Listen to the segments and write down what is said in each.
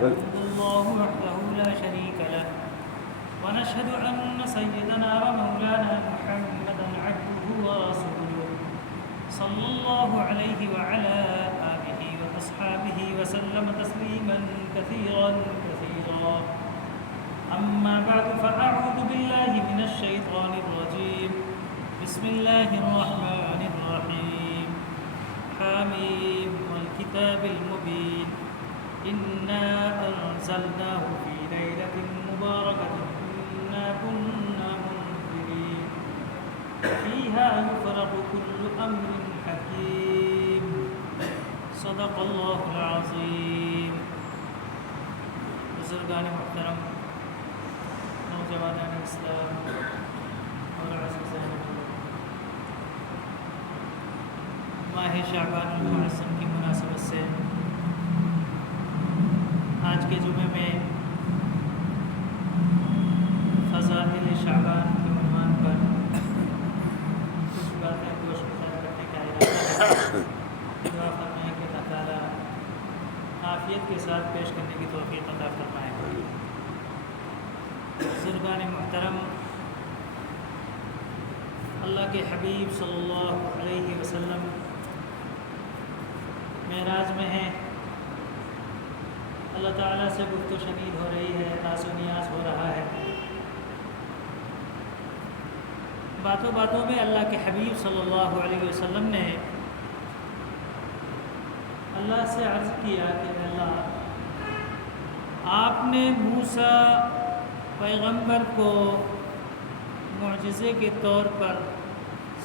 الحمد لله وحده لا شريك له ونشهد أن سيدنا ومولانا محمدا عبده ورسوله صلى الله عليه وعلى آله وأصحابه وسلم تسليما كثيرا كثيرا. أما بعد فأعوذ بالله من الشيطان الرجيم. بسم الله الرحمن الرحيم. حميم والكتاب المبين إنا أنزلناه في ليلة مباركة إنا كنا منذرين فيها يفرق كل أمر حكيم. صدق الله العظيم. بزرگان محترم، نوجوانان اسلام اور عزیزان، ماہ شعبان المعظم کی مناسبت سے آج کے جمعے میں فضائل شعبان کے عنوان پر کچھ باتیں گوش گزار کرنے کا ارادہ ہے. دعا فرمائیں کہ اللہ تعالیٰ عافیت کے ساتھ پیش کرنے کی توفیق عطا فرمائے. بزرگان محترم، اللہ کے حبیب صلی اللہ علیہ وسلم معراج میں ہیں. اللہ تعالیٰ سے گفت و شنید ہو رہی ہے، ناز و نیاز ہو رہا ہے. باتوں باتوں میں اللہ کے حبیب صلی اللہ علیہ وسلم نے اللہ سے عرض کیا کہ اللہ، آپ نے موسیٰ پیغمبر کو معجزے کے طور پر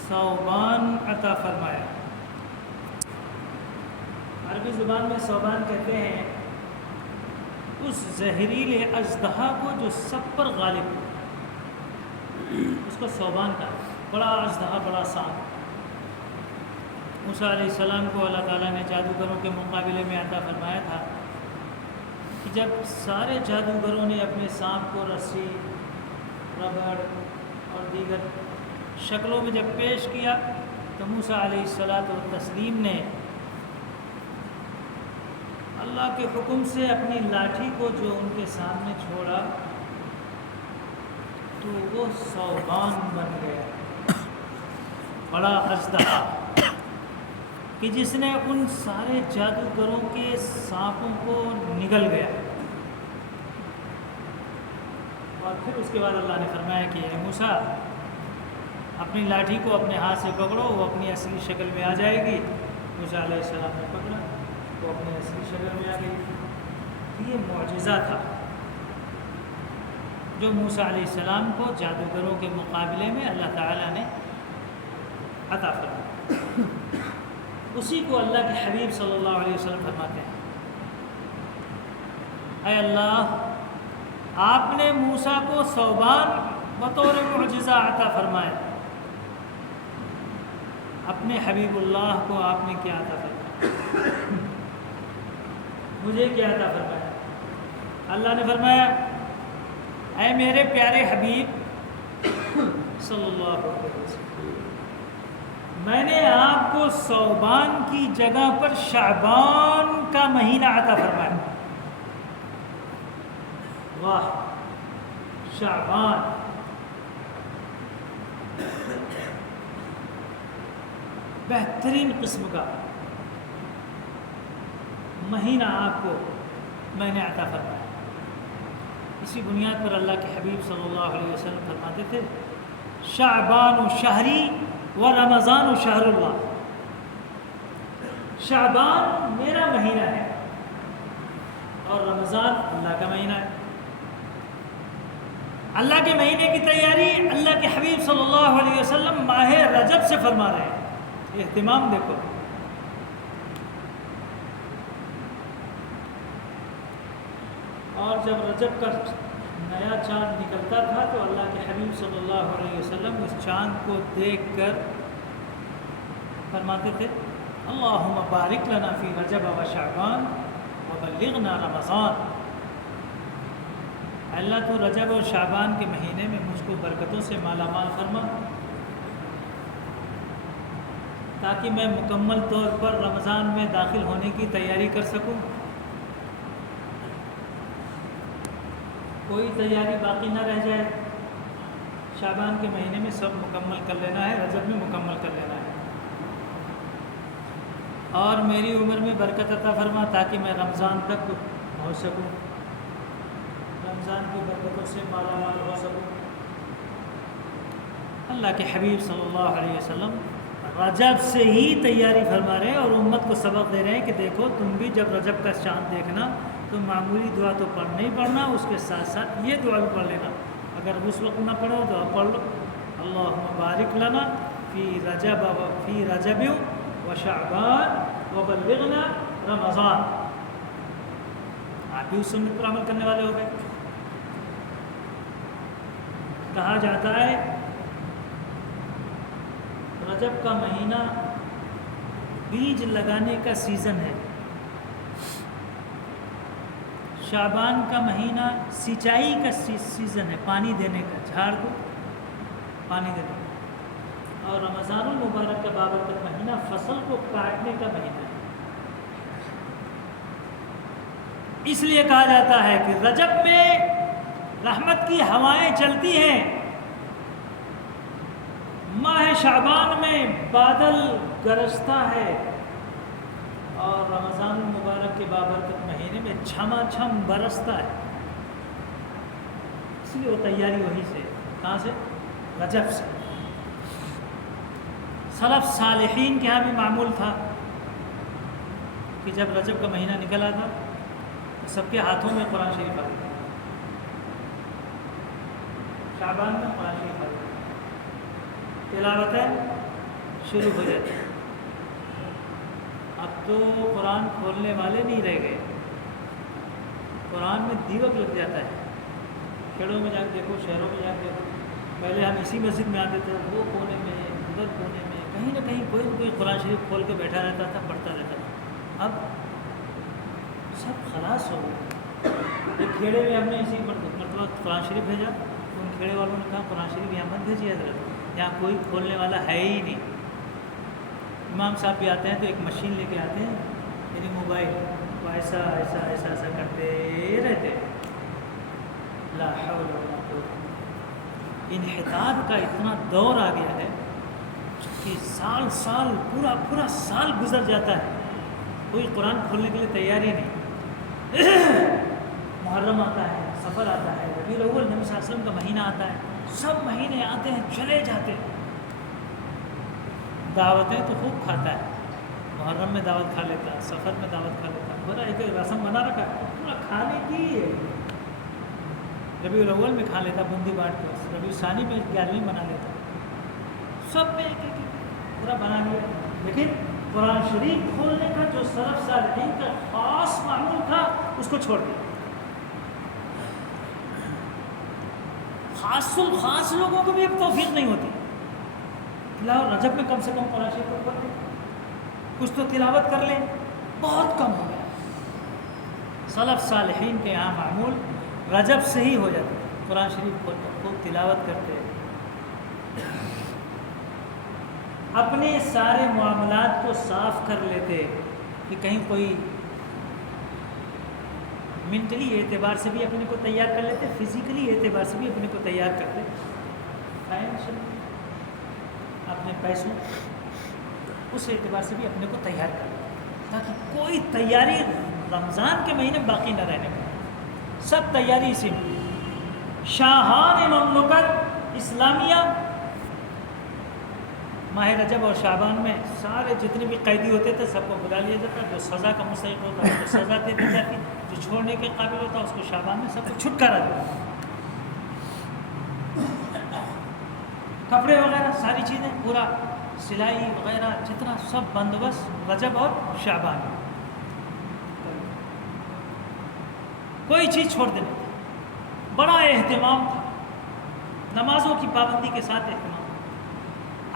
ثعبان عطا فرمایا. عربی زبان میں ثعبان کہتے ہیں اس زہریلے اژدہا کو جو سب پر غالب ہو، اس کو ثعبان کا بڑا اژدہا، بڑا سانپ. موسیٰ علیہ السلام کو اللہ تعالیٰ نے جادوگروں کے مقابلے میں عطا فرمایا تھا کہ جب سارے جادوگروں نے اپنے سانپ کو رسی، ربڑ اور دیگر شکلوں میں جب پیش کیا تو موسیٰ علیہ السلام نے اللہ کے حکم سے اپنی لاٹھی کو جو ان کے سامنے چھوڑا تو وہ ثعبان بن گیا، بڑا اژدہا کہ جس نے ان سارے جادوگروں کے سانپوں کو نگل گیا. اور پھر اس کے بعد اللہ نے فرمایا کہ اے موسیٰ، اپنی لاٹھی کو اپنے ہاتھ سے پکڑو، وہ اپنی اصلی شکل میں آ جائے گی. موسیٰ علیہ السلام نے پکڑا، وہ اپنی اصلی شکل میں آ گئی. یہ معجزہ تھا جو موسیٰ علیہ السلام کو جادوگروں کے مقابلے میں اللہ تعالیٰ نے عطا فرمایا. اسی کو اللہ کے حبیب صلی اللہ علیہ وسلم فرماتے ہیں، اے اللہ، آپ نے موسیٰ کو ثعبان بطور معجزہ عطا فرمایا، اپنے حبیب اللہ کو آپ نے کیا عطا فرمایا؟ مجھے کیا عطا فرمایا؟ اللہ نے فرمایا، اے میرے پیارے حبیب صلی اللہ علیہ وسلم، میں نے آپ کو ثعبان کی جگہ پر شعبان کا مہینہ عطا فرمایا. واہ، شعبان بہترین قسم کا مہینہ آپ کو میں نے عطا فرمایا. اسی بنیاد پر اللہ کے حبیب صلی اللہ علیہ وسلم فرماتے تھے، شعبان شہری و رمضان شہر اللہ. شعبان میرا مہینہ ہے اور رمضان اللہ کا مہینہ ہے. اللہ کے مہینے کی تیاری اللہ کے حبیب صلی اللہ علیہ وسلم ماہ رجب سے فرما رہے ہیں. اہتمام دیکھو. اور جب رجب کا نیا چاند نکلتا تھا تو اللہ کے حبیب صلی اللہ علیہ وسلم اس چاند کو دیکھ کر فرماتے تھے، اللہم بارک لنا فی رجب و شعبان وبلغنا رمضان. اللہ تو رجب اور شعبان کے مہینے میں مجھ کو برکتوں سے مالا مال فرما تاکہ میں مکمل طور پر رمضان میں داخل ہونے کی تیاری کر سکوں. کوئی تیاری باقی نہ رہ جائے، شعبان کے مہینے میں سب مکمل کر لینا ہے، رجب میں مکمل کر لینا ہے، اور میری عمر میں برکت عطا فرما تاکہ میں رمضان تک پہنچ سکوں، رمضان کی برکتوں سے مالا مال ہو سکوں۔ اللہ کے حبیب صلی اللہ علیہ وسلم رجب سے ہی تیاری فرما رہے ہیں اور امت کو سبق دے رہے ہیں کہ دیکھو تم بھی جب رجب کا چاند دیکھنا تو معمولی دعا تو پڑھنا ہی پڑھنا، اس کے ساتھ ساتھ یہ دعا بھی پڑھ لینا، اگر اس وقت نہ پڑھو تو اب پڑھ لو، اللہم بارک لنا فی رجب و شعبان و بلغنا رمضان۔ آپ بھی اس سنت پر عمل کرنے والے ہو گئے۔ کہا جاتا ہے رجب کا مہینہ بیج لگانے کا سیزن ہے، شعبان کا مہینہ سینچائی کا سیزن ہے، پانی دینے کا، جھاڑ کو پانی دینے کا، اور رمضان المبارک کا بابرکت مہینہ فصل کو کاٹنے کا مہینہ ہے۔ اس لیے کہا جاتا ہے کہ رجب میں رحمت کی ہوائیں چلتی ہیں، ماہ شعبان میں بادل گرجتا ہے، اور رمضان المبارک کے بابرکت مہینے میں چھما چھم برستا ہے۔ اس لیے وہ تیاری وہی سے، کہاں سے؟ رجب سے۔ سلف صالحین کے یہاں بھی معمول تھا کہ جب رجب کا مہینہ نکل آتا تو سب کے ہاتھوں میں قرآن شریف آتا، شعبان میں قرآن شریف آتا، تلاوتیں شروع ہو جاتی۔ اب تو قرآن کھولنے والے نہیں رہ گئے، قرآن میں دیوک لگ جاتا ہے۔ کھیڑوں میں جا کے دیکھو، شہروں میں جا کے دیکھو، پہلے ہم اسی مسجد میں آتے تھے، وہ کونے میں ادھر کونے میں کہیں نہ کہیں کوئی نہ کوئی قرآن شریف کھول کے بیٹھا رہتا تھا، پڑھتا رہتا تھا۔ اب سب خلاص ہو گئے۔ ایک کھیڑے میں ہم نے اسی مرتبہ قرآن شریف بھیجا تو ان کھیڑے والوں نے کہا قرآن شریف یہاں مت بھیجیے حضرت، یہاں کوئی کھولنے والا ہے ہی نہیں۔ امام صاحب بھی آتے ہیں تو ایک مشین لے کے آتے ہیں، یعنی موبائل، وہ ایسا ایسا ایسا ایسا کرتے رہتے ہیں۔ لا حول ولا قوت۔ انحطاط کا اتنا دور آ گیا ہے کہ سال سال پورا سال گزر جاتا ہے، کوئی قرآن کھولنے کے لیے تیار ہی نہیں۔ محرم آتا ہے، سفر آتا ہے، ربیع الاول نبی صلی اللہ علیہ وسلم کا مہینہ آتا ہے، سب مہینے آتے ہیں چلے جاتے ہیں۔ دعوتیں تو خوب کھاتا ہے، محرم میں دعوت کھا لیتا ہے، سفر میں دعوت کھا لیتا ہے، پورا ایک رسم بنا رکھا ہے، پورا کھانے کی ہے۔ ربیع الاول میں کھا لیتا بوندی بانٹ کے، ربیع ثانی میں 11ویں بنا لیتا، سب میں ایک پورا بنا لیا۔ لیکن قرآن شریف کھولنے کا جو سلف صالحین کا خاص معمول تھا اس کو چھوڑ دیا۔ خاص لوگوں کو بھی اب توفیق نہیں ہوتی، رجب میں کم سے کم قرآن شریف کو پڑھ لیں، کچھ تو تلاوت کر لیں، بہت کم ہو گیا۔ سلف صالحین کے یہاں معمول رجب سے ہی ہو جاتا ہے، قرآن شریف خوب تلاوت کرتے، اپنے سارے معاملات کو صاف کر لیتے کہ کہیں کوئی منٹلی اعتبار سے بھی اپنے کو تیار کر لیتے، فزیکلی اعتبار سے بھی اپنے کو تیار کرتے، فائنینشلی اپنے پیسوں اس اعتبار سے بھی اپنے کو تیار کر لیتے، تاکہ کوئی تیاری رمضان کے مہینے باقی نہ رہنے پائے، سب تیاری اسی میں۔ شاہان مملکت اسلامیہ ماہ رجب اور شعبان میں سارے جتنے بھی قیدی ہوتے تھے سب کو بلا لیا جاتا، جو سزا کا مستحق ہوتا ہے اس کو سزا دے دی جاتی، جو چھوڑنے کے قابل ہوتا اس کو شعبان میں سب کو چھٹکارا دیتا۔ کپڑے وغیرہ ساری چیزیں، پورا سلائی وغیرہ جتنا سب بندوبست رجب اور شعبان میں، کوئی چیز چھوڑ دینے تھی، بڑا اہتمام تھا، نمازوں کی پابندی کے ساتھ اہتمام۔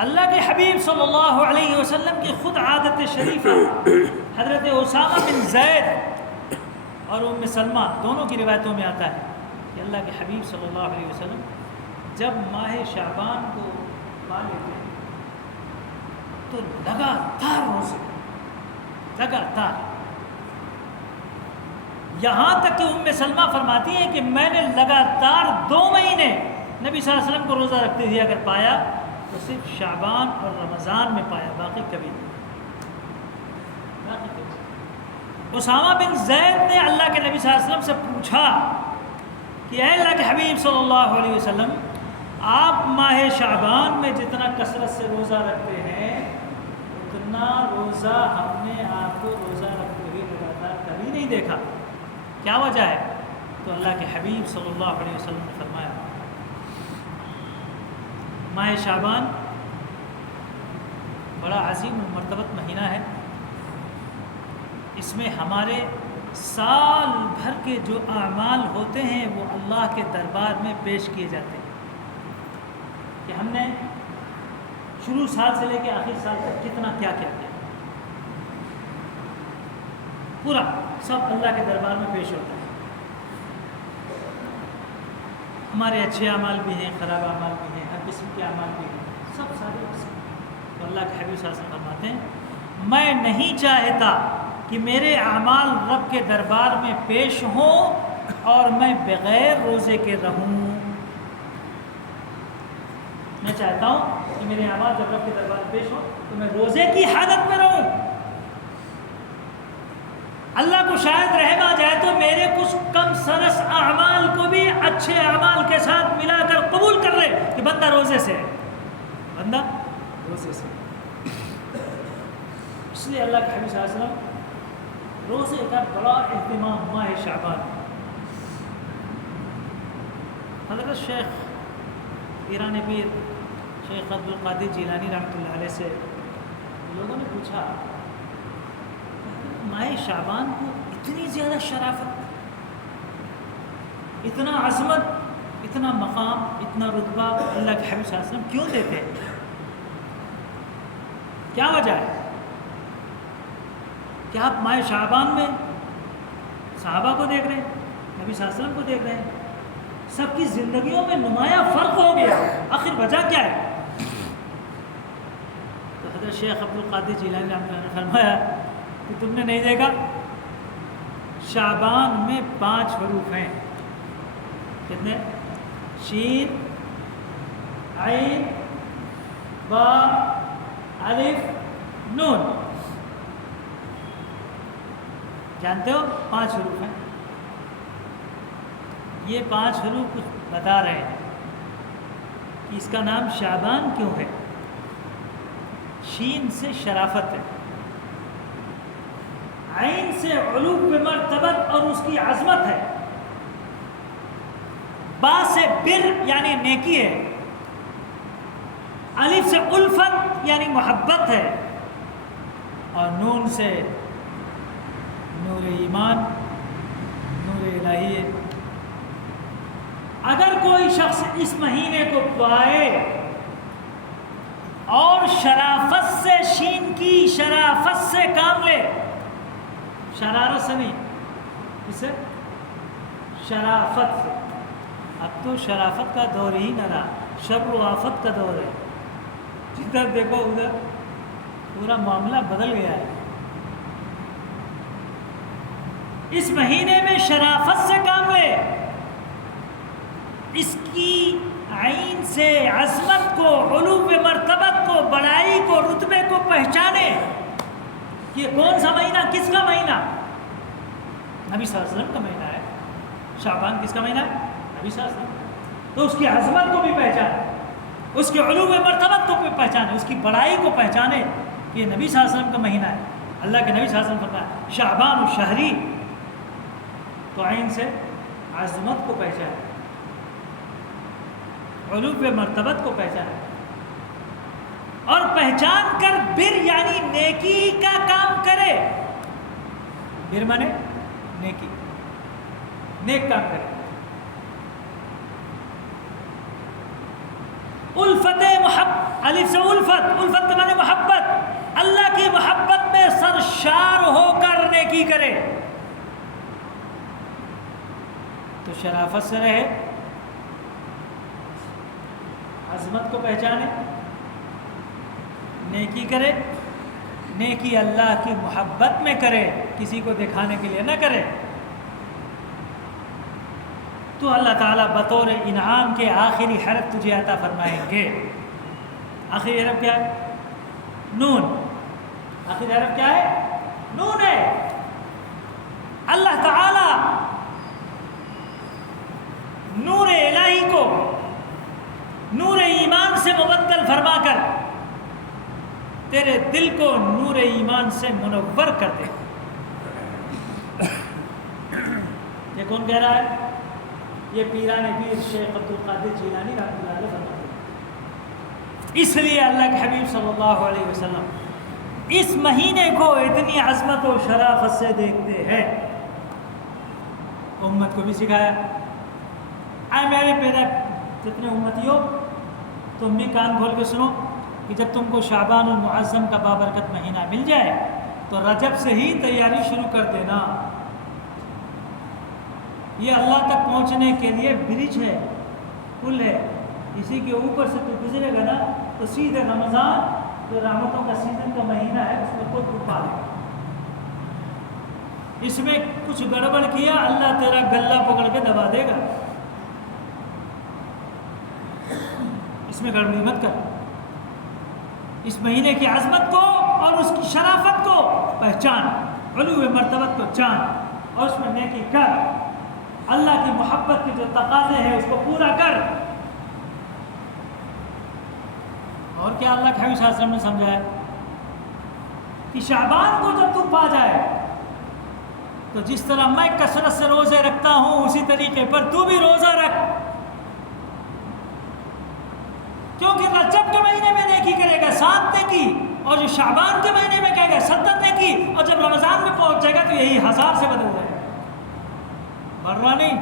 اللہ کے حبیب صلی اللہ علیہ وسلم کی خود عادت شریفہ، حضرت اسامہ بن زید اور ام سلمہ دونوں کی روایتوں میں آتا ہے کہ اللہ کے حبیب صلی اللہ علیہ وسلم جب ماہ شعبان کو پا لیتے ہیں تو لگاتار روزے، لگاتار یہاں تک کہ ام سلمہ فرماتی ہیں کہ میں نے لگاتار 2 مہینے نبی صلی اللہ علیہ وسلم کو روزہ رکھتے ہوئے اگر پایا تو صرف شعبان اور رمضان میں پایا، باقی کبھی نہیں۔ اسامہ بن زید نے اللہ کے نبی صلی اللہ علیہ وسلم سے پوچھا کہ اے اللہ کے حبیب صلی اللہ علیہ وسلم، آپ ماہ شعبان میں جتنا کثرت سے روزہ رکھتے ہیں اتنا روزہ ہم نے آپ کو روزہ رکھتے ہوئے لگاتار کبھی نہیں دیکھا، کیا وجہ ہے؟ تو اللہ کے حبیب صلی اللہ علیہ وسلم نے فرمایا ماہ شعبان بڑا عظیم المرتبت مہینہ ہے، اس میں ہمارے سال بھر کے جو اعمال ہوتے ہیں وہ اللہ کے دربار میں پیش کیے جاتے ہیں کہ ہم نے شروع سال سے لے کے آخر سال تک کتنا کیا کیا پورا سب اللہ کے دربار میں پیش ہوتا ہے۔ ہمارے اچھے اعمال بھی ہیں، خراب اعمال بھی ہیں، ہر قسم کے اعمال بھی ہیں، سب سارے قسم۔ تو اللہ کے حبیب صلی اللہ علیہ وسلم فرماتے ہیں میں نہیں چاہتا کہ میرے اعمال رب کے دربار میں پیش ہوں اور میں بغیر روزے کے رہوں۔ میں چاہتا ہوں کہ میرے اعمال جب رب کے دربار میں پیش ہوں تو میں روزے کی حالت میں رہوں۔ اللہ کو شاید رحم آ جائے تو میرے کچھ کم سرس اعمال کو بھی اچھے اعمال کے ساتھ ملا کر قبول کر لے کہ بندہ روزے سے ہے، بندہ روزے سے۔ اس لیے اللہ کے حبیب صلی اللہ علیہ وسلم روزے کا بڑا اہتمام ماہ شعبان۔ حضرت شیخ پیران پیر شیخ عبد القادر جیلانی رحمۃ اللہ علیہ سے لوگوں نے پوچھا ماہ شعبان کو اتنی زیادہ شرافت، اتنا عظمت، اتنا مقام، اتنا رتبہ اللہ کے حبیب صلی اللہ علیہ وسلم کیوں دیتے ہیں؟ کیا وجہ ہے؟ کیا آپ ماہ شعبان میں صحابہ کو دیکھ رہے ہیں، نبی صلی اللہ علیہ وسلم کو دیکھ رہے ہیں، سب کی زندگیوں میں نمایاں فرق ہو گیا، آخر وجہ کیا ہے؟ تو حضرت شیخ عبد القادر جیلانی رحمۃ اللہ نے فرمایا کہ تم نے نہیں دیکھا شعبان میں 5 حروف ہیں، کتنے؟ شین، عین، با، الف، نون، جانتے ہو 5 حروف ہیں۔ یہ 5 حروف کچھ بتا رہے ہیں کہ اس کا نام شعبان کیوں ہے۔ شین سے شرافت ہے، عین سے علو مرتبت اور اس کی عظمت ہے، با سے بر یعنی نیکی ہے، الف سے الفت یعنی محبت ہے، اور نون سے نور ایمان، نور الہی ہے۔ اگر کوئی شخص اس مہینے کو پائے اور شرافت سے، شین کی شرافت سے کام لے، شرارت سے نہیں، اسے شرافت سے۔ اب تو شرافت کا دور ہی نہ رہا، شر و آفت کا دور ہے، جدھر دیکھو ادھر پورا معاملہ بدل گیا ہے۔ اس مہینے میں شرافت سے کام لے، اس کی عین سے عظمت کو، علو مرتبت کو، بڑائی کو، رتبے کو پہچانے۔ یہ کون سا مہینہ، کس کا مہینہ؟ نبی صلی اللہ علیہ وسلم کا مہینہ ہے۔ شعبان کس کا مہینہ ہے؟ نبی صلی اللہ علیہ وسلم۔ تو اس کی عظمت کو بھی پہچانے، اس کے علو مرتبت کو بھی پہچانے، اس کی بڑائی کو پہچانے کہ یہ نبی صلی اللہ علیہ وسلم کا مہینہ ہے۔ اللہ کے نبی صلی اللہ علیہ وسلم فرمایا شعبان الشہری، تو عین سے عظمت کو پہچانے، علو مرتبت کو پہچانے، اور پہچان کر بر یعنی نیکی کا کام کرے۔ بر مانے نیکی، نیک کام کرے۔ الفت الف سے الفت، الفت کا مانے محبت، اللہ کی محبت میں سرشار ہو کر نیکی کرے۔ تو شرافت سے رہے، عظمت کو پہچانے، نیکی کرے۔ نیکی اللہ کی محبت میں کرے، کسی کو دکھانے کے لیے نہ کرے۔ تو اللہ تعالیٰ بطور انعام کے آخری حرف تجھے عطا فرمائیں گے. آخری حرف کیا ہے؟ نون. آخری حرف کیا ہے؟ نون ہے. اللہ تعالیٰ نور الہی کو نور ایمان سے مبدل فرما کر تیرے دل کو نور ایمان سے منور کر دے. یہ کون کہہ رہا ہے؟ یہ پیران پیر شیخ عبد القادر جیلانی رحمۃ اللہ علیہ فرماتے ہیں. اس لیے اللہ کے حبیب صلی اللہ علیہ وسلم اس مہینے کو اتنی عظمت و شرافت سے دیکھتے ہیں. امت کو بھی سکھایا. اے میرے پیدا جتنے امتی ہو تم بھی کان کھول کے سنو کہ جب تم کو شعبان المعظم کا بابرکت مہینہ مل جائے تو رجب سے ہی تیاری شروع کر دینا. یہ اللہ تک پہنچنے کے لیے برج ہے، پل ہے. اسی کے اوپر سے تو گزرے گا نا تو سیدھے رمضان جو رحمتوں کا سیزن کا مہینہ ہے اس میں خود پا لے گا. اس میں کچھ گڑبڑ کیا اللہ تیرا گلہ پکڑ کے دبا دے گا. اس میں گڑبڑی مت کر. اس مہینے کی عظمت کو اور اس کی شرافت کو پہچان، علو مرتبت کو جان اور اس میں نیکی کر. اللہ کی محبت کے جو تقاضے ہیں اس کو پورا کر. اور کیا اللہ کے حبیب صلی اللہ علیہ وسلم نے سمجھایا کہ شعبان کو جب تو پا جائے تو جس طرح میں کثرت سے روزے رکھتا ہوں اسی طریقے پر تو بھی روزہ رکھ. کیونکہ رجب کے مہینے میں نیکی کرے گا 7 نیکی، اور جو شعبان کے مہینے میں کہے گا 70 نیکی، اور جب رمضان میں پہنچ جائے گا تو یہی 1000 سے بدل جائے گا. بڑھ رہا نہیں؟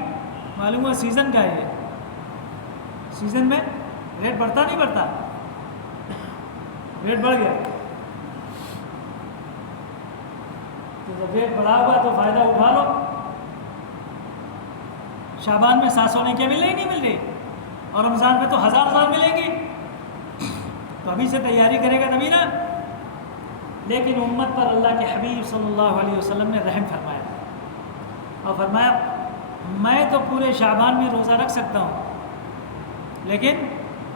معلوم ہوا سیزن کا ہے. سیزن میں ریٹ بڑھتا نہیں بڑھتا؟ ریٹ بڑھ گیا تو جب ریٹ بڑھا ہوا تو فائدہ اٹھا لو. شعبان میں 700 نیکیاں مل رہی نہیں مل رہی، اور رمضان میں تو 1000 ملیں گی. تو ابھی سے تیاری کرے گا تبھی نا. لیکن امت پر اللہ کے حبیب صلی اللہ علیہ وسلم نے رحم فرمایا اور فرمایا میں تو پورے شعبان میں روزہ رکھ سکتا ہوں، لیکن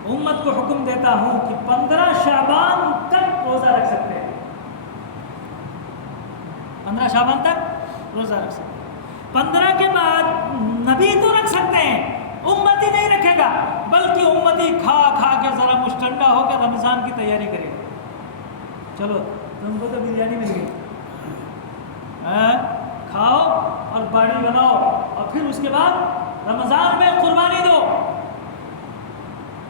امت کو حکم دیتا ہوں کہ 15 شعبان تک روزہ رکھ سکتے ہیں. 15 شعبان تک روزہ رکھ سکتے ہیں. 15 کے بعد نبی تو رکھ سکتے ہیں، امتی نہیں رکھے گا، بلکہ امتی کھا کھا کے ذرا مشٹنڈا ہو کے رمضان کی تیاری کرے گا. چلو تم کو تو بریانی مل گئی، کھاؤ اور باڑی بناؤ، اور پھر اس کے بعد رمضان میں قربانی دو.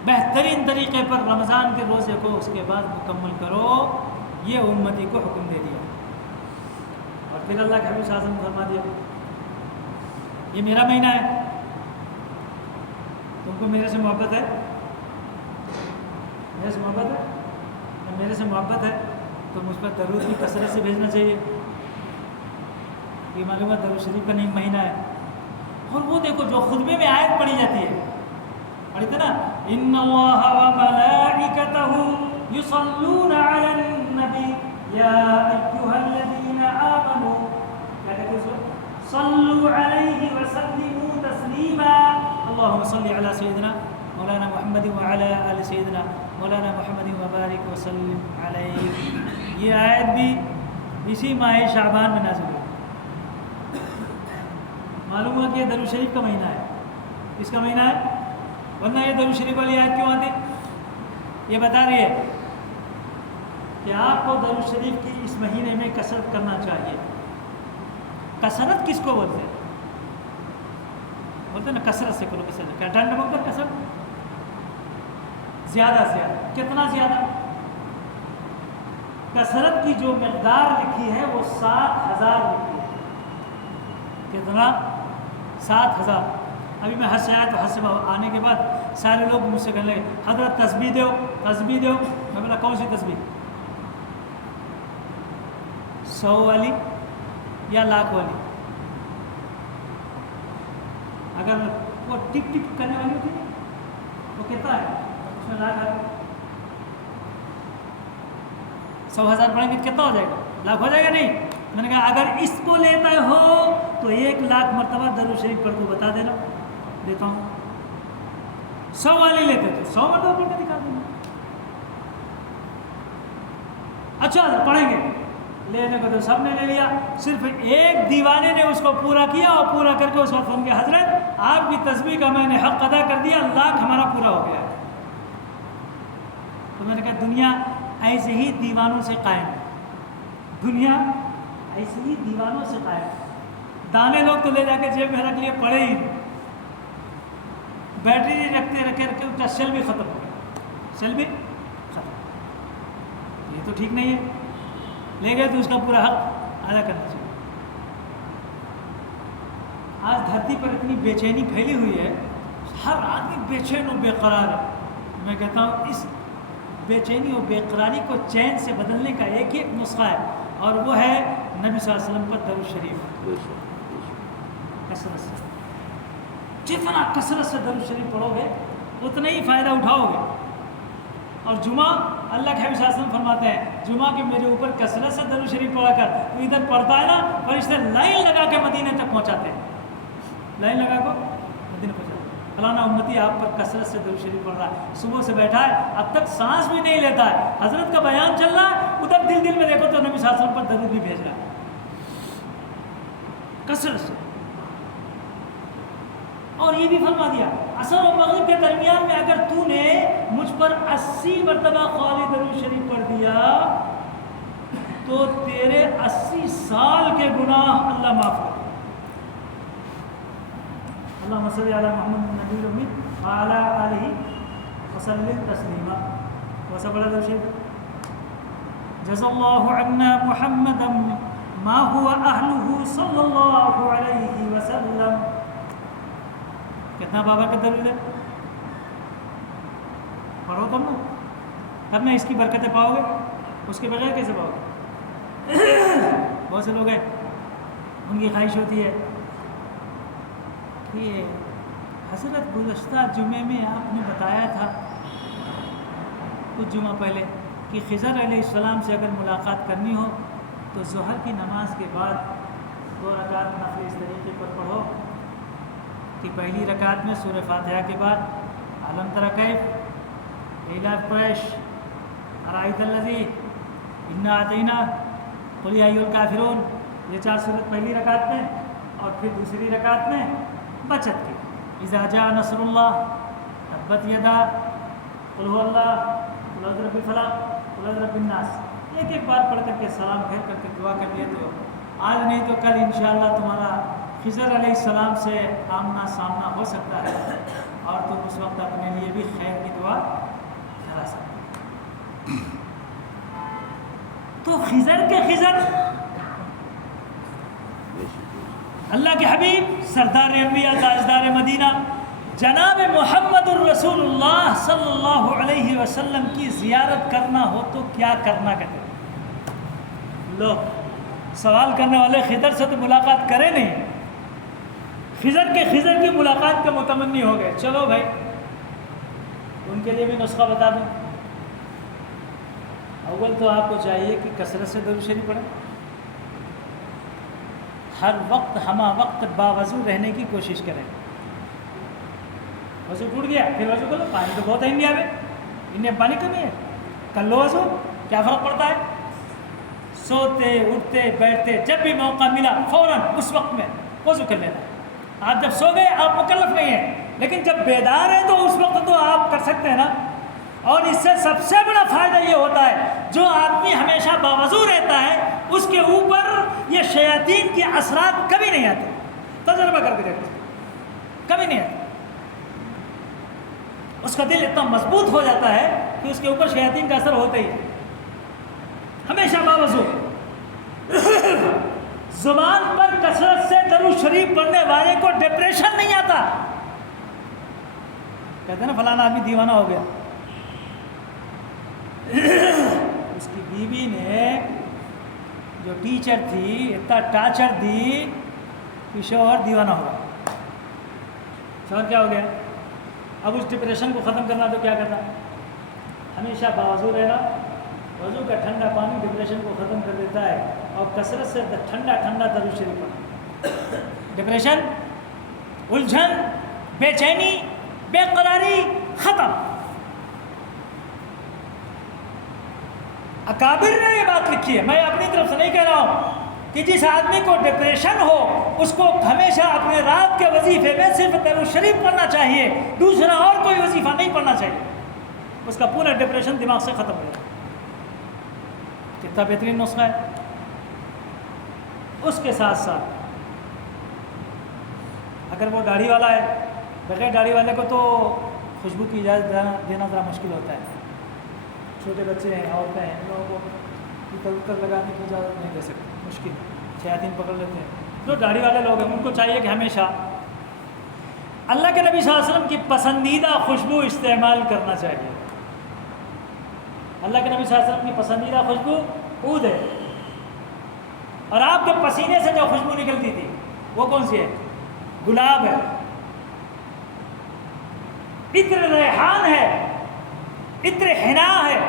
بہترین طریقے پر رمضان کے روزے کو اس کے بعد مکمل کرو. یہ امتی کو حکم دے دیا. اور پھر اللہ کے حبیب صلی اللہ علیہ وسلم فرما دیا یہ میرا مہینہ ہے، تم کو میرے سے محبت ہے، میرے سے محبت ہے، میرے سے محبت ہے تو مجھ پر درود بھی کثرت سے بھیجنا چاہیے. یہ معلومات درود شریف کا نہیں مہینہ ہے. اور وہ دیکھو جو خطبے میں آیت پڑھی جاتی ہے، پڑھی تھے نا، ان اللہ وملائکتہ یصلون علی النبی یا ایھا الذین آمنوا، کیا کہتے ہیں صلوا علیہ وسلموا تسلیما. اللهم صل علی سیدنا مولانا محمد وعلى آل سیدنا مولانا محمد وبارک وسلم علیہ. یہ آیت بھی اسی ماہ شعبان میں نازل ہوئی. معلوم ہوا کہ یہ درود شریف کا مہینہ ہے. اس کا مہینہ ہے، ورنہ یہ درود شریف والی آیت کیوں آتی؟ یہ بتا رہی ہے کہ آپ کو درود شریف کی اس مہینے میں کثرت کرنا چاہیے. کثرت کس کو بولتے ہیں؟ بولتے ہیں نا کثرت سے کرو. کثرت کیا ڈنڈ بول کر کثرت؟ زیادہ سے زیادہ. کتنا زیادہ؟ کثرت کی جو مقدار لکھی ہے وہ 7000 لکھی ہے. کتنا؟ 7000. ابھی میں حج سے آیا تو حج سے آنے کے بعد سارے لوگ مجھ سے کہنے لگے حضرت تسبیح دو تسبیح دو. میں بولا کون سی تسبیح؟ 100 والی یا لاکھ والی؟ اگر وہ ٹپ ٹپ کرنے والی ہوتی ہے وہ کتنا ہے؟ اس میں لاکھ ہے. 100,000 پڑھیں گے کتنا ہو جائے گا؟ لاکھ ہو جائے گا نہیں؟ میں نے کہا اگر اس کو لیتا ہو تو 1 لاکھ مرتبہ درود شریف پڑھ کو بتا دینا. دیتا ہوں 100 والی لیتے تو 100 مرتبہ پڑھ کے دکھا دوں گا. اچھا پڑھیں گے, لینے کو تو سب نے لے لیا, صرف ایک دیوانے نے اس کو پورا کیا اور پورا کر کے اس وقت ان کے حضرت آپ کی تسبیح کا میں نے حق ادا کر دیا, لاکھ ہمارا پورا ہو گیا. تو میں نے کہا دنیا ایسے ہی دیوانوں سے قائم ہے, دنیا ایسے ہی دیوانوں سے قائم ہے. دانے لوگ تو لے جا کے جیب میں رکھ لیے, پڑے ہی نہیں, بیٹری رکھتے رکھے اس کا سیل بھی ختم ہو گیا, سیل بھی ختم. یہ تو ٹھیک نہیں ہے, لے گئے تو اس کا پورا حق ادا کرنا چاہیے. آج دھرتی پر اتنی بے چینی پھیلی ہوئی ہے, ہر آدمی بے چین و بے قرار ہے. میں کہتا ہوں اس بے چینی و بے قراری کو چین سے بدلنے کا ایک ہی نسخہ ہے, اور وہ ہے نبی صلی اللہ علیہ وسلم پر درود شریف. کثرت سے, جتنا کثرت سے درود شریف پڑھو گے اتنا ہی فائدہ اٹھاؤ گے. اور جمعہ اللہ کے حبیب صلی اللہ علیہ وسلم فرماتے ہیں جمعہ کے میرے اوپر کثرت سے درود شریف پڑھا کر. تو ادھر پڑھتا ہے نا, فرشتے لائن لگا کے مدینے تک پہنچاتے ہیں, لائن لگا کو مدینے پہنچاتے ہیں. فلانا امتی آپ پر کثرت سے درود شریف پڑھ رہا ہے, صبح سے بیٹھا ہے اب تک سانس بھی نہیں لیتا ہے, حضرت کا بیان چل رہا ہے, ادھر دل دل میں دیکھو تو نبی صلی اللہ علیہ وسلم پر درود بھی بھیج رہا ہے کثرت سے. اور یہ بھی فرما دیا عصر و مغرب کے درمیان میں اگر تو نے مجھ پر 80 مرتبہ خالی درود شریف پڑھ دیا تو تیرے 80 سال کے گناہ اللہ معاف کر دے. اللہم صلی علی محمد النبی الامی وعلی آلہ وسلم تسلیما. وسا بڑا درود شریف, جزا اللہ عنا محمدا ما هو اہلہ صلی اللہ علیہ وسلم. کتنا بابا کا درود ہے, پڑھو تم نا, تب میں اس کی برکتیں پاؤ گے, اس کے بغیر کیسے پاؤ گے. بہت سے لوگ ہیں ان کی خواہش ہوتی ہے کہ حضرت گزشتہ جمعے میں آپ نے بتایا تھا کچھ جمعہ پہلے کہ خضر علیہ السلام سے اگر ملاقات کرنی ہو تو ظہر کی نماز کے بعد 2 رکعت نفل اس طریقے پر پڑھو کہ پہلی رکعت میں سورہ فاتحہ کے بعد علم تر کیف, ایلاف قریش, ارائیت الذی, انا اعطینا, قل یا ایھا الکافرون, یہ 4 سورت پہلی رکعت میں, اور پھر دوسری رکعت میں بچت کی اذا جاء نصر اللہ, تبت یدا, قل هو اللہ, قل اعوذ برب الفلق, قل اعوذ برب الناس. ایک ایک بار پڑھ کر کے سلام پھیر کر کے دعا کر لیے تو آج نہیں تو کل انشاءاللہ تمہارا خضر علیہ السلام سے آمنا سامنا ہو سکتا ہے, اور تم اس وقت اپنے لیے بھی خیر کی دعا کرا سکتے. تو خضر کے خضر اللہ کے حبیب سردار انبیاء تاجدار مدینہ جناب محمد الرسول اللہ صلی اللہ علیہ وسلم کی زیارت کرنا ہو تو کیا کرنا کہتے ہیں لوگ. سوال کرنے والے خضر سے تو ملاقات کرے نہیں, خضر کے خضر کی ملاقات کے متمنی ہو گئے. چلو بھائی ان کے لیے بھی نسخہ بتا دوں. اول تو آپ کو چاہیے کہ کثرت سے درود شریف پڑھیں, ہر وقت ہمہ وقت باوضو رہنے کی کوشش کریں. وضو ٹوٹ گیا پھر وضو کرو, پانی تو بہت ہے انڈیا میں, انڈیا پانی کمی ہے, کر لو وضو, کیا فرق پڑتا ہے. سوتے اٹھتے بیٹھتے جب بھی موقع ملا فوراً اس وقت میں وضو کر لینا. آپ جب سو گئے آپ مکلف نہیں ہیں, لیکن جب بیدار ہیں تو اس وقت تو آپ کر سکتے ہیں نا. اور اس سے سب سے بڑا فائدہ یہ ہوتا ہے جو آدمی ہمیشہ باوضو رہتا ہے اس کے اوپر یہ شیاطین کے اثرات کبھی نہیں آتے. تجربہ کر کے دیکھو, کبھی نہیں آتے. اس کا دل اتنا مضبوط ہو جاتا ہے کہ اس کے اوپر شیاطین کا اثر ہوتا ہی ہے. ہمیشہ باوضو زبان پر کثرت سے درود شریف پڑھنے والے کو ڈپریشن نہیں آتا. کہتے ہیں نا فلانا آدمی دیوانہ ہو گیا. اس کی بیوی نے جو ٹیچر تھی اتنا ٹارچر دی کہ شوہر دیوانہ ہو گیا. شوہر کیا ہو گیا؟ اب اس ڈپریشن کو ختم کرنا تو کیا کرنا؟ ہمیشہ باوضو رہنا. وضو کا ٹھنڈا پانی ڈپریشن کو ختم کر دیتا ہے, اور کثرت سے ٹھنڈا ٹھنڈا درود شریف پڑھنا. ڈپریشن, الجھن, بے چینی، بے قراری ختم۔ اکابر نے یہ بات لکھی ہے، میں اپنی طرف سے نہیں کہہ رہا ہوں، کہ جس آدمی کو ڈپریشن ہو اس کو ہمیشہ اپنے رات کے وظیفے میں صرف درود شریف پڑھنا چاہیے، دوسرا اور کوئی وظیفہ نہیں پڑھنا چاہیے، اس کا پورا ڈپریشن دماغ سے ختم ہو جائے۔ کتنا بہترین نسخہ ہے۔ اس کے ساتھ ساتھ اگر وہ داڑھی والا ہے، بغیر داڑھی والے کو تو خوشبو کی اجازت دینا ذرا مشکل ہوتا ہے، چھوٹے بچے ہیں، عورتیں ہیں، ان لوگوں کو عطر لگانے کی اجازت نہیں دے سکتے، مشکل، شیاطین پکڑ لیتے ہیں۔ جو داڑھی والے لوگ ہیں ان کو چاہیے کہ ہمیشہ اللہ کے نبی صلی اللہ علیہ وسلم کی پسندیدہ خوشبو استعمال کرنا چاہیے۔ اللہ کے نبی صلی اللہ علیہ وسلم کی پسندیدہ خوشبو عود ہے، اور آپ کے پسینے سے جو خوشبو نکلتی تھی وہ کون سی ہے؟ گلاب ہے، عطر ریحان ہے، عطر حنا ہے۔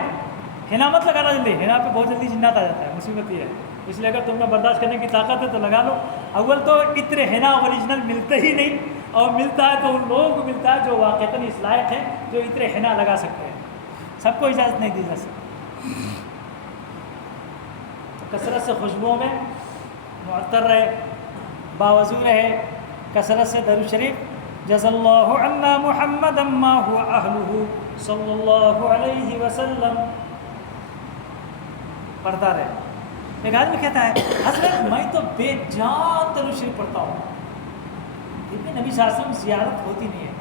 حنا مت لگانا جلدی، حنا پہ بہت جلدی جنات آ جاتا ہے، مصیبت یہ ہے، اس لیے اگر تم میں برداشت کرنے کی طاقت ہے تو لگا لو۔ اول تو عطر حنا اوریجنل ملتے ہی نہیں، اور ملتا ہے تو ان لوگوں کو ملتا ہے جو واقعتاً اس لائق ہیں جو عطر حنا لگا سکتے ہیں، سب کو اجازت نہیں دی جا سکتی۔ تو کثرت سے خوشبوؤں میں معطر رہے، باوضو رہے، کثرت سے درود شریف جزا اللہ عنا محمدا ما هو اہلہ صلی اللہ علیہ وسلم پڑھتا رہے۔ ایک آدمی کہتا ہے حضرت میں تو بے جان درود شریف پڑھتا ہوں، لیکن نبی صلی اللہ علیہ وسلم زیارت ہوتی نہیں ہے،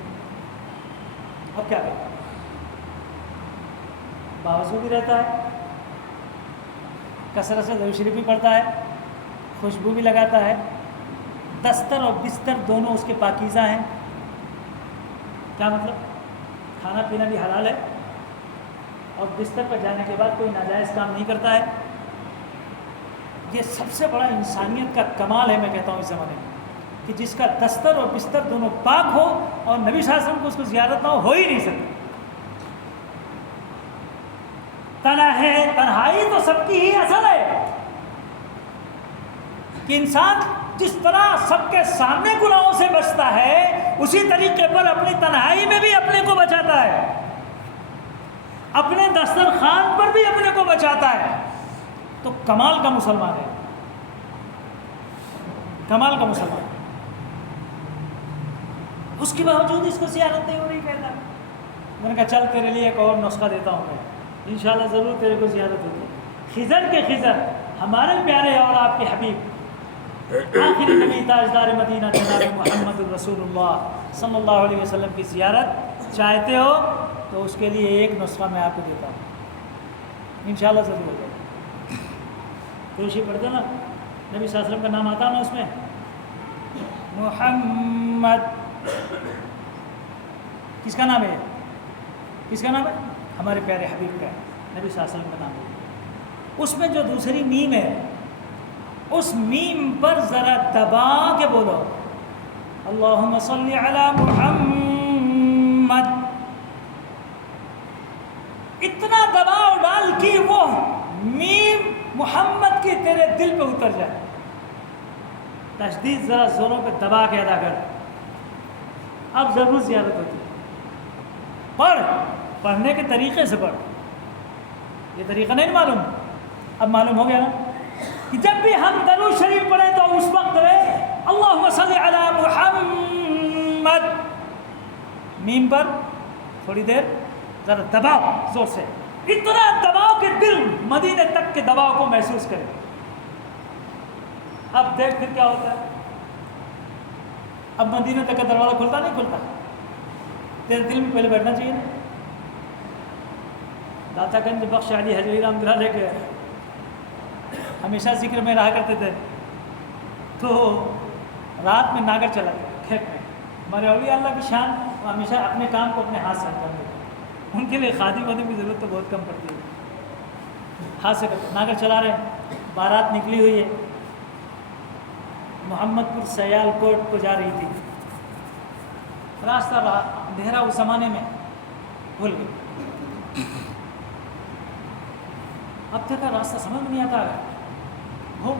اب کیا کریں؟ باوضو بھی رہتا ہے، کثرت سے درود شریف بھی پڑھتا ہے، خوشبو بھی لگاتا ہے، دستر اور بستر دونوں اس کے پاکیزہ ہیں۔ کیا مطلب؟ کھانا پینا بھی حلال ہے، اور بستر پر جانے کے بعد کوئی ناجائز کام نہیں کرتا ہے۔ یہ سب سے بڑا انسانیت کا کمال ہے، میں کہتا ہوں اس زمانے میں، کہ جس کا دستر اور بستر دونوں پاک ہو اور نبی صلی اللہ علیہ وسلم کو اس کو زیارت نہ ہو ہی نہیں سکتی۔ تنہائی تو سب کی ہی اصل ہے، کہ انسان جس طرح سب کے سامنے گناہوں سے بچتا ہے اسی طریقے پر اپنی تنہائی میں بھی اپنے کو بچاتا ہے، اپنے دسترخوان پر بھی اپنے کو بچاتا ہے۔ تو کمال کا مسلمان ہے، کمال کا مسلمان۔ اس کے باوجود اس کو زیارت نہیں ہو رہی، کہتا ہے۔ میں نے کہا چل تیرے لیے ایک اور نسخہ دیتا ہوں، میں انشاءاللہ ضرور تیرے کو زیارت ہوگی۔ خضر کے خضر ہمارے پیارے اور آپ کے حبیب آخری نبی تاجدار مدینہ جناب محمد الرسول اللہ صلی اللہ علیہ وسلم کی زیارت چاہتے ہو تو اس کے لیے ایک نسخہ میں آپ کو دیتا ہوں، انشاءاللہ ضرور ہو جائے۔ توشی پڑھتے نا، نبی صلی اللہ علیہ وسلم کا نام آتا نا اس میں، محمد، کس کا نام ہے؟ کس کا نام ہے؟ ہمارے پیارے حبیب کا، نبی صلی اللہ علیہ وسلم کا نام ہے۔ اس میں جو دوسری میم ہے، اس میم پر ذرا دبا کے بولو، اللہم صلی علی محمد، اتنا دباؤ ڈال کہ وہ میم محمد کی تیرے دل پہ اتر جائے، تشدید ذرا زوروں پہ دبا کے ادا کر، اب ضرور زیارت ہوتی ہے۔ پڑھنے کے طریقے سے پڑھ، یہ طریقہ نہیں معلوم، اب معلوم ہو گیا نا، کہ جب بھی ہم درود شریف پڑھیں تو اس وقت اللہم صلی علی محمد، میم پر تھوڑی دیر ذرا دباؤ زور سے، اتنا دباؤ کہ دل مدینے تک کے دباؤ کو محسوس کرے۔ اب دیکھ پھر کیا ہوتا ہے، اب مدینے تک کا دروازہ کھلتا نہیں کھلتا، تیرے دل میں پہلے بیٹھنا چاہیے نا۔ داتا گنج بخش علی حجویری رحمۃ اللہ علیہ کے ہمیشہ ذکر میں رہا کرتے تھے، تو رات میں ناگر چلا گیا کھیت میں، ہمارے اولیاء اللہ کی شان، وہ ہمیشہ اپنے کام کو اپنے ہاتھ سے انجام دیتے، ان کے لیے خادم وادم کی ضرورت تو بہت کم پڑتی ہے، ہاتھ سے ناگر چلا رہے ہیں، بارات نکلی ہوئی ہے، محمد پور سیال کوٹ کو جا رہی تھی، راستہ رہا اندھیرا اس زمانے میں، بھول گئی، اب تک کا راستہ سمجھ میں نہیں آتا ہے، گھوم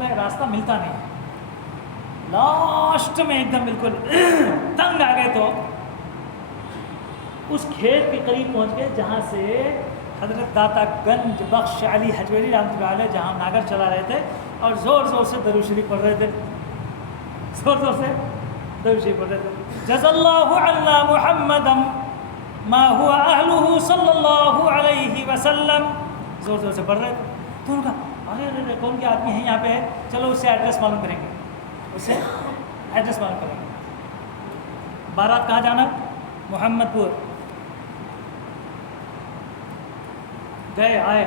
رہے راستہ ملتا نہیں، لاسٹ میں ایک دم بالکل تنگ آ گئے تو اس کھیت کے قریب پہنچ گئے جہاں سے حضرت داتا گنج بخش علی حجویری رحمۃ اللہ علیہ جہاں ناگر چلا رہے تھے اور زور زور سے درود شریف پڑھ رہے تھے، زور زور سے درود شریف پڑھ رہے تھے، جزا اللہ عنا محمدا ما هو اہلہ صلی اللہ علیہ وسلم، زور زور سے پڑھ رہے تھے۔ تو انہوں نے کہا ارے ارے کون کے آدمی ہیں یہاں پہ ہے، چلو اس سے ایڈریس معلوم کریں گے، اس سے ایڈریس معلوم کریں گے۔ بارات کہاں جانا؟ محمد پور۔ گئے آئے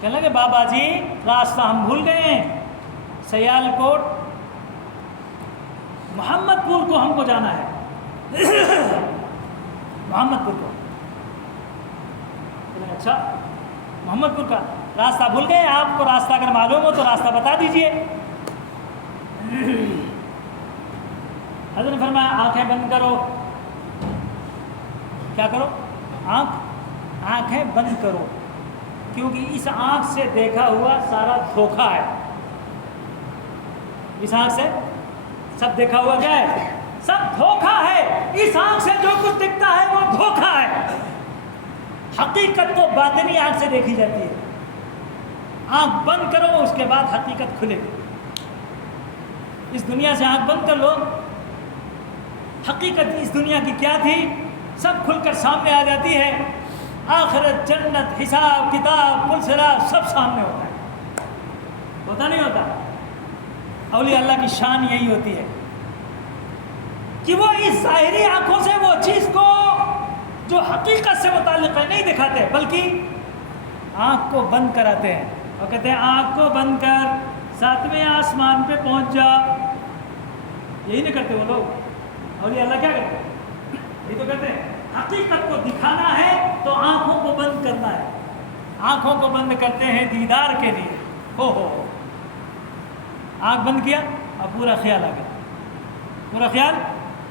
کہنے لگے بابا جی راستہ ہم بھول گئے ہیں، سیال کوٹ محمد پور کو ہم کو جانا ہے، محمد پور کو۔ اچھا محمد پور کا راستہ بھول گئے، آپ کو راستہ اگر معلوم ہو تو راستہ بتا دیجئے۔ حضرت نے فرمایا آنکھیں بند کرو۔ کیا کرو؟ آنکھیں بند کرو، کیونکہ اس آنکھ سے دیکھا ہوا سارا دھوکہ ہے۔ اس آنکھ سے سب دیکھا ہوا کیا ہے؟ سب دھوکہ ہے۔ اس آنکھ سے جو کچھ دکھتا ہے وہ دھوکہ ہے۔ حقیقت تو باطنی آنکھ سے دیکھی جاتی ہے۔ آنکھ بند کرو، اس کے بعد حقیقت کھلے گی۔ اس دنیا سے آنکھ بند کر لو، حقیقت اس دنیا کی کیا تھی سب کھل کر سامنے آ جاتی ہے۔ آخرت، جنت، حساب کتاب، پلسرا سب سامنے ہوتا ہے، ہوتا نہیں ہوتا؟ اولیاء اللہ کی شان یہی ہوتی ہے کہ وہ اس ظاہری آنکھوں سے وہ چیز کو جو حقیقت سے متعلق ہے نہیں دکھاتے، بلکہ آنکھ کو بند کراتے ہیں اور کہتے ہیں آنکھ کو بند کر، 7ویں آسمان پہ پہنچ جا۔ یہی نہیں کرتے وہ لوگ، اولیاء اللہ کیا کرتے ہیں؟ یہ تو کہتے ہیں حقیقت کو دکھانا ہے تو آنکھوں کو بند کرنا ہے۔ آنکھوں کو بند کرتے ہیں دیدار کے لیے۔ ہو آنکھ بند کیا، اب پورا خیال آ گیا، پورا خیال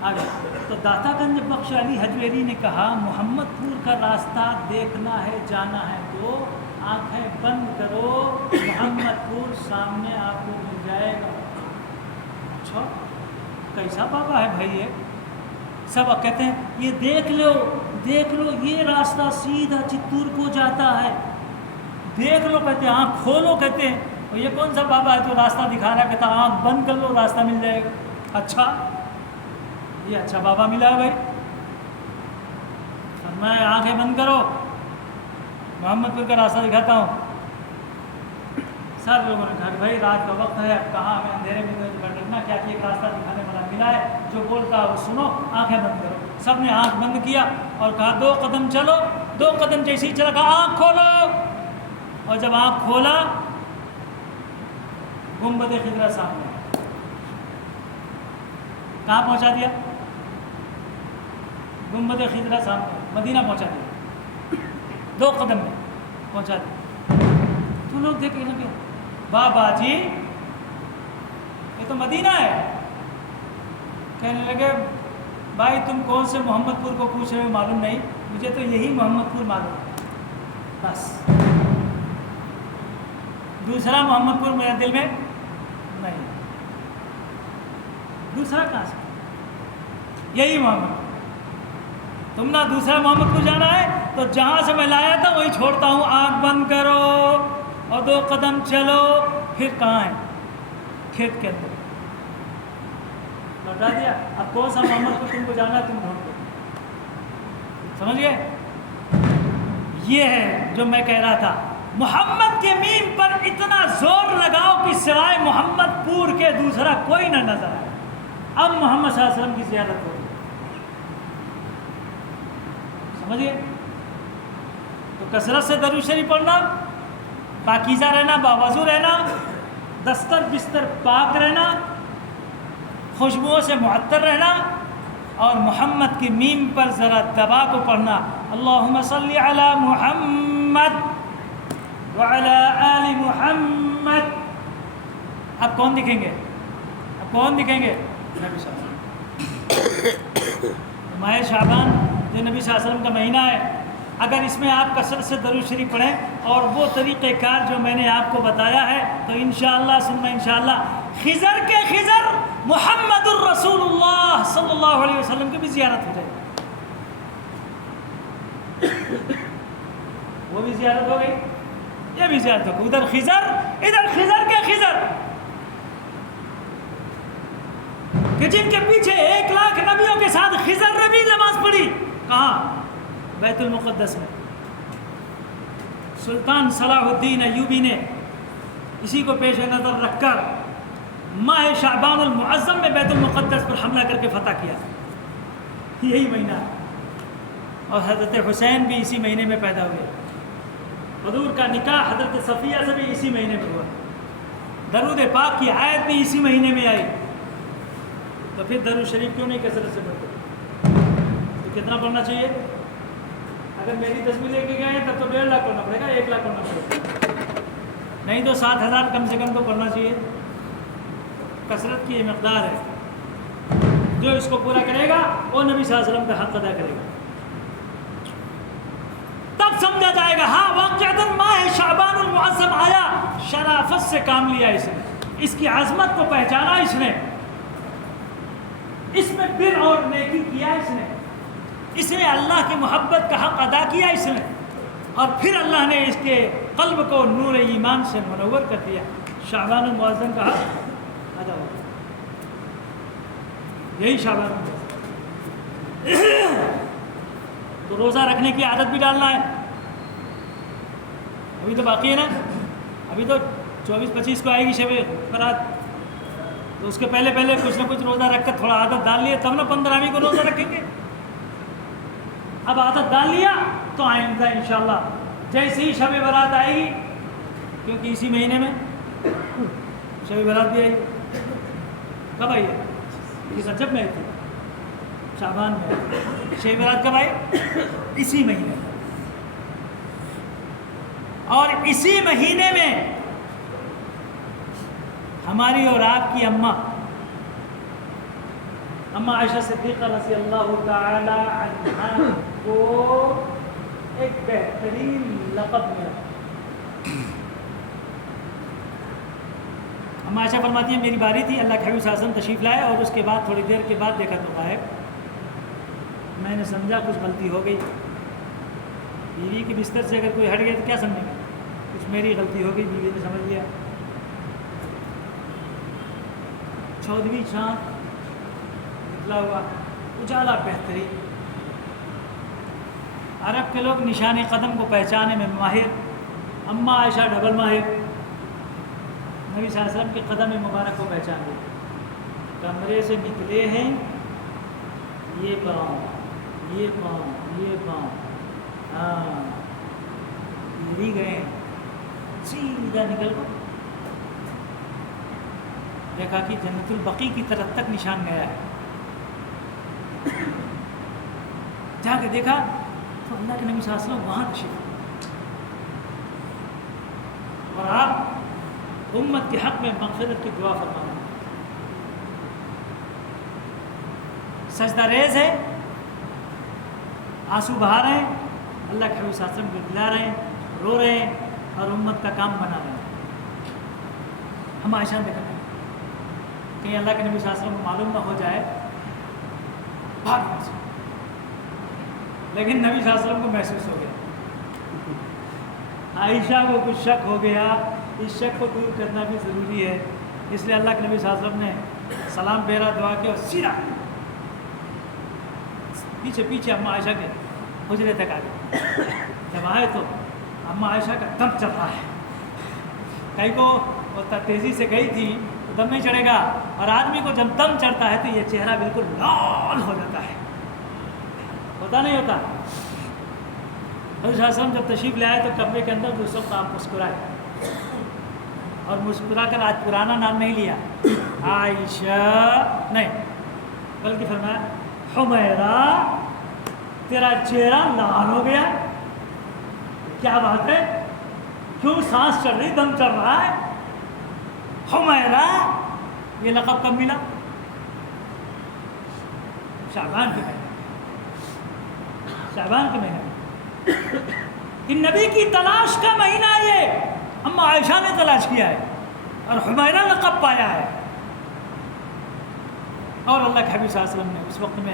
آ گیا۔ تو داتا گنج بخش علی حجویری نے کہا محمد پور کا راستہ دیکھنا ہے، جانا ہے تو آنکھیں بند کرو، محمد پور سامنے آپ کو مل جائے گا۔ اچھا کیسا بابا ہے بھائی یہ؟ سب کہتے ہیں یہ دیکھ لو یہ راستہ سیدھا چتور کو جاتا ہے، دیکھ لو، کہتے ہیں آنکھ کھولو، کہتے ہیں اور یہ کون سا بابا ہے جو راستہ دکھا رہا ہے؟ کہتا آنکھ بند کر لو راستہ مل جائے گا۔ اچھا یہ اچھا بابا ملا ہے بھائی۔ میں آنکھیں بند کرو، محمد پور کا راستہ دکھاتا ہوں۔ سب لوگوں نے کہا کہ بھائی رات کا وقت ہے، اب کہاں ہمیں اندھیرے میں بھٹکنا، کیا کہ ایک راستہ دکھانے والا ملا ہے، جو بولتا ہے وہ سنو، آنکھیں بند کرو۔ سب نے آنکھ بند کیا اور کہا 2 قدم چلو، 2 قدم جیسے ہی چلا کہا آنکھ کھولو، اور جب آنکھ کھولا گنبد خضرا سامنے۔ کہاں پہنچا دیا؟ گنبد خضرا سامنے، مدینہ پہنچا دیا، 2 قدم میں پہنچا دیا۔ تو لوگ دیکھیں لگے بابا جی یہ تو مدینہ ہے۔ کہنے لگے بھائی تم کون سے محمد پور کو پوچھ رہے ہو؟ معلوم نہیں، مجھے تو یہی محمد پور معلوم ہے بس، دوسرا محمد پور میرے دل میں نہیں، دوسرا کہاں سے؟ یہی محمد پور۔ تم نہ دوسرا محمد پور جانا ہے تو جہاں سے میں لایا تھا وہی چھوڑتا ہوں، آنکھ بند کرو اور 2 قدم چلو۔ پھر کہاں ہے؟ کھیت کے اندر لوٹا دیا۔ اب کون سا محمد پور تم کو جانا ہے تم ڈھونڈ دو، سمجھ گئے؟ یہ ہے جو میں کہہ رہا تھا، محمد کے میم پر اتنا زور لگاؤ کہ سوائے محمد پور کے دوسرا کوئی نہ نظر آئے۔ اب محمد صلی اللہ علیہ وسلم کی زیارت ہو گئی، سمجھئے؟ تو کثرت سے درود شریف پڑھنا، پاکیزہ رہنا، باوضو رہنا، دستر بستر پاک رہنا، خوشبوؤں سے معطر رہنا، اور محمد کی میم پر ذرا دبا کو پڑھنا، اللہم صلی علی محمد وعلی آل محمد۔ اب کون دکھیں گے؟ اب کون دکھیں گے؟ نبی صلی اللہ علیہ وسلم۔ ماہ شعبان جو نبی صلی اللہ علیہ وسلم کا مہینہ ہے، اگر اس میں آپ کثرت سے درود شریف پڑھیں اور وہ طریقہ کار جو میں نے آپ کو بتایا ہے تو انشاءاللہ ثم انشاءاللہ خضر کے خضر محمد بھی زیارت ہو جائے گی. وہ بھی زیارت ہو گئی, یہ بھی زیارت ہو گئی. ادھر خضر کے خضر کہ جن کے پیچھے 1,00,000 نبیوں کے ساتھ خضر نے بھی نماز پڑھی. کہاں؟ بیت المقدس میں. سلطان صلاح الدین ایوبی نے اسی کو پیش نظر رکھ کر ماہ شعبان المعظم میں بیت المقدس پر حملہ کر کے فتح کیا. یہی مہینہ, اور حضرت حسین بھی اسی مہینے میں پیدا ہوئے. حضور کا نکاح حضرت صفیہ سے بھی اسی مہینے میں ہوا. درود پاک کی آیت بھی اسی مہینے میں آئی. تو پھر درود شریف کیوں نہیں کثرت سے پڑھتے؟ تو کتنا پڑھنا چاہیے؟ اگر میری تصویر لے کے گئے ہیں تب تو 1.5 لاکھ پڑھنا پڑے گا, 1 لاکھ پڑھنا پڑے گا, نہیں تو 7,000 کم سے کم تو پڑھنا چاہیے. کثرت کی یہ مقدار ہے. جو اس کو پورا کرے گا وہ نبی صلی اللہ علیہ وسلم کا حق ادا کرے گا. تب سمجھا جائے گا ہاں واقعتاً ماہ شعبان المعظم آیا. شرافت سے کام لیا اس نے, اس کی عظمت کو پہچانا اس نے, اس میں بر اور نیکی کیا اس نے اللہ کی محبت کا حق ادا کیا اس نے, اور پھر اللہ نے اس کے قلب کو نور ایمان سے منور کر دیا. شعبان المعظم کا حق ادا ہوا. یہی شعبان المعظم. تو روزہ رکھنے کی عادت بھی ڈالنا ہے. ابھی تو باقی ہے نا, ابھی تو 24-25 کو آئے گی شب برات, تو اس کے پہلے کچھ نہ کچھ روزہ رکھ کر تھوڑا عادت ڈال لیے تب نا 15ویں کو روزہ رکھیں گے. اب عادت ڈال لیا تو آئندہ انشاءاللہ جیسے ہی شب برات آئے گی, کیونکہ اسی مہینے میں شب برات بھی آئی. کب آئی ہے؟ رجب میں آئی تھی, شعبان میں. شب برات کب آئی؟ اسی مہینے. اور اسی مہینے میں ہماری اور آپ کی اماں عائشہ صدیقہ رضی اللہ تعالی عنہا کو ایک بہترین لقب ملا. اماں عائشہ فرماتی ہیں میری باری تھی, اللہ کے حبیب صلی اللہ علیہ وسلم تشریف لائے, اور اس کے بعد تھوڑی دیر کے بعد دیکھا تو غائب. میں نے سمجھا کچھ غلطی ہو گئی. بیوی کے بستر سے اگر کوئی ہٹ گیا تو کیا سمجھے گا؟ کچھ میری غلطی ہو گئی. بیوی نے سمجھ لیا. 14ویں چاند نکلا ہوا, اجالا بہترین. عرب کے لوگ نشان قدم کو پہچانے میں ماہر, اماں عائشہ ڈبل ماہر. نبی صلی اللہ علیہ وسلم کے قدم مبارک کو پہچان گئے. کمرے سے نکلے ہیں, یہ پاؤں, یہ پاؤں, یہ پاؤں, ہاں یہ گئے, سیدھا نکل گئے. دیکھا کہ جنت البقیع کی طرف تک نشان گیا ہے. جا کے دیکھا تو اللہ کے نبی صلی اللہ علیہ وسلم وہاں تشریف, اور آپ امت کے حق میں مغفرت کی دعا فرمانا. سجدہ ریز ہے, آنسو بہا رہے ہیں, اللہ کے حبیب صلی اللہ علیہ وسلم کو دلا رہے ہیں, رو رہے ہیں, اور امت کا کام بنا رہے ہیں. ہم عائشہ نے دیکھا کہیں اللہ کے نبی صلی اللہ علیہ وسلم کو معلوم نہ ہو جائے بھاگ سے, لیکن نبی صلی اللہ علیہ وسلم کو محسوس ہو گیا. عائشہ کو کچھ شک ہو گیا. اس شک کو دور کرنا بھی ضروری ہے, اس لیے اللہ کے نبی صلی اللہ علیہ وسلم نے سلام پھیرا, دعا کی, اور سیدھا پیچھے اماں عائشہ کے حجرے تک آ گئے. جب آئے تو اماں عائشہ کا دم چل رہا ہے. کئی کو وہ تیزی سے گئی تھی تو دم نہیں چڑھے گا, اور آدمی کو جب دم چڑھتا ہے تو یہ چہرہ بالکل لال ہو جاتا ہے, ہوتا نہیں ہوتا. حضرت صلی اللہ علیہ وسلم جب تشریف لے آئے تو کمرے کے اندر اس وقت آپ مسکرائے, اور مسکرا کر آج پرانا نام نہیں لیا عائشہ نہیں, بلکہ فرمایا حمیرہ تیرا چہرہ لال ہو گیا. کیا بات ہے, کیوں سانس چڑھ رہی, دم چڑھ رہا ہے؟ حمیرہ یہ لقب کب ملا؟ شعبان کے مہینے, شعبان کے مہینے کہ نبی کی تلاش کا مہینہ یہ اماں عائشہ نے تلاش کیا ہے, اور حمیرہ لقب پایا ہے. اور اللہ کے حبیب صلی اللہ علیہ وسلم نے اس وقت میں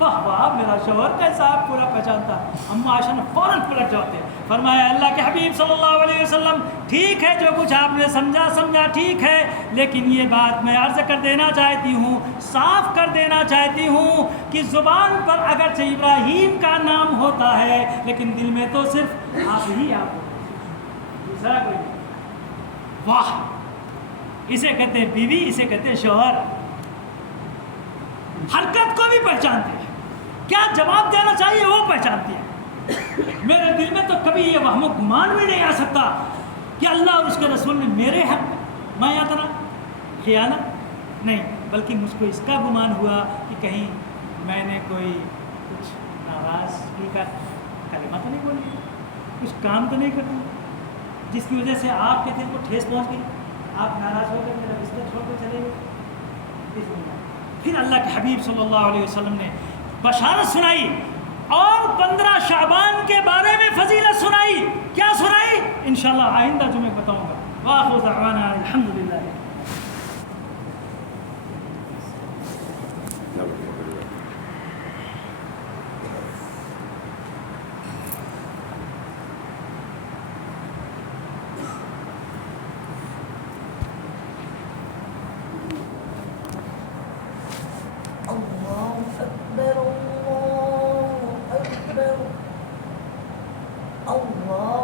واہ واہ میرا شوہر کیسا آپ پورا پہچانتا. اما عائشہ نے فوراً پلٹ جاتے ہیں. فرمایا اللہ کے حبیب صلی اللہ علیہ وسلم ٹھیک ہے جو کچھ آپ نے سمجھا ٹھیک ہے, لیکن یہ بات میں عرض کر دینا چاہتی ہوں, صاف کر دینا چاہتی ہوں کہ زبان پر اگرچہ ابراہیم کا نام ہوتا ہے لیکن دل میں تو صرف آپ ہی آپ ہو, دوسرا کوئی نہیں. واہ, اسے کہتے ہیں بیوی, اسے کہتے ہیں شوہر. حرکت کو بھی پہچانتے ہیں, کیا جواب دینا چاہیے وہ پہچانتی ہے. میرے دل میں تو کبھی یہ وہم و گمان بھی نہیں آ سکتا کہ اللہ اور اس کے رسول نے میرے حق میں اتنا خیانت نہیں, بلکہ مجھ کو اس کا گمان ہوا کہ کہیں میں نے کوئی کچھ ناراضگی کا کلمہ تو نہیں بولی, کچھ کام تو نہیں کرتی جس کی وجہ سے آپ کے دل کو ٹھیس پہنچ گئی, آپ ناراض ہو کر میرا بستر چھوڑ کر چلے گئے. پھر اللہ کے حبیب صلی اللہ علیہ وسلم نے بشارت سنائی اور 15 شعبان کے بارے میں فضیلت سنائی. کیا سنائی انشاءاللہ آئندہ جمعے بتاؤں گا. وآخر دعوانا الحمدللہ. اللہ